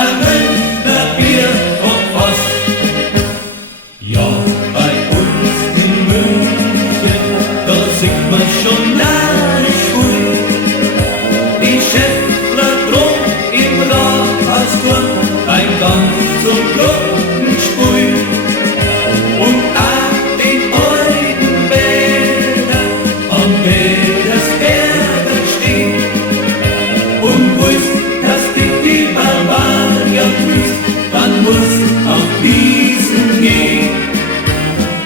ein Münchner Bier und was. Ja, bei uns in München, da singt man schon narrisch gut. Die Schäffler drum im Rathausturm, ein ganz so Glockenspiel. Und auch den alten Bäder am Bädersberger stehen. Und wusst, dass die Bavaria grüßt, dann muss auf Wiesen gehen.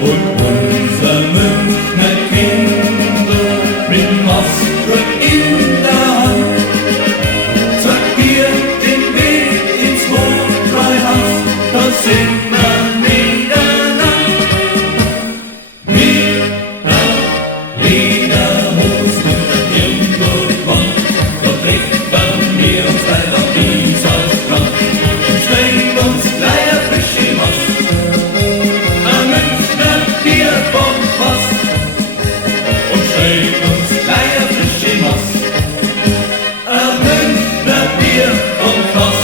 Und unser Münchner Kinder mit Masken in der Hand sagt dir den Weg ins Hofbräuhaus, da sind wir miteinander. Mit Lederhosen und der Dirndl-Wand, da treffen wir uns bei der Isarstrand und stellen uns gleich eine frische Mast. Ein Münchner Bier vom Fass und stellen uns gleich eine frische Mast. Ein Münchner Bier vom Fass.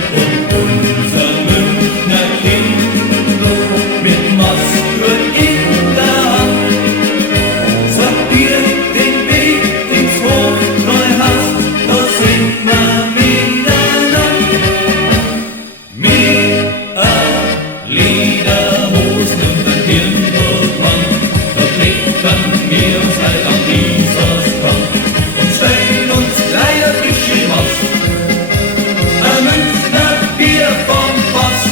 Unser Münchner Kinder mit Masken in der Hand sagt dir den Weg ins Hofbräuhaus, da sind wir miteinander. Mit Lederhosen und der Dirndl-Wand, da treffen wir uns halt am Isarstrand und stellen uns gleich eine frische Mast. Ein Münchner Bier vom Fass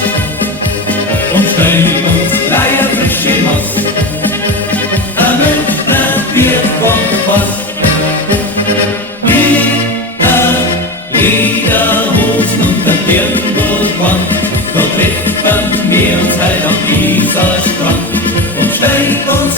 und stellen uns gleich eine frische Mast. Ein Münchner Bier vom Fass. Mit Lederhosen und der Dirndl-Wand, da treffen wir uns halt am Isarstrand und stellen uns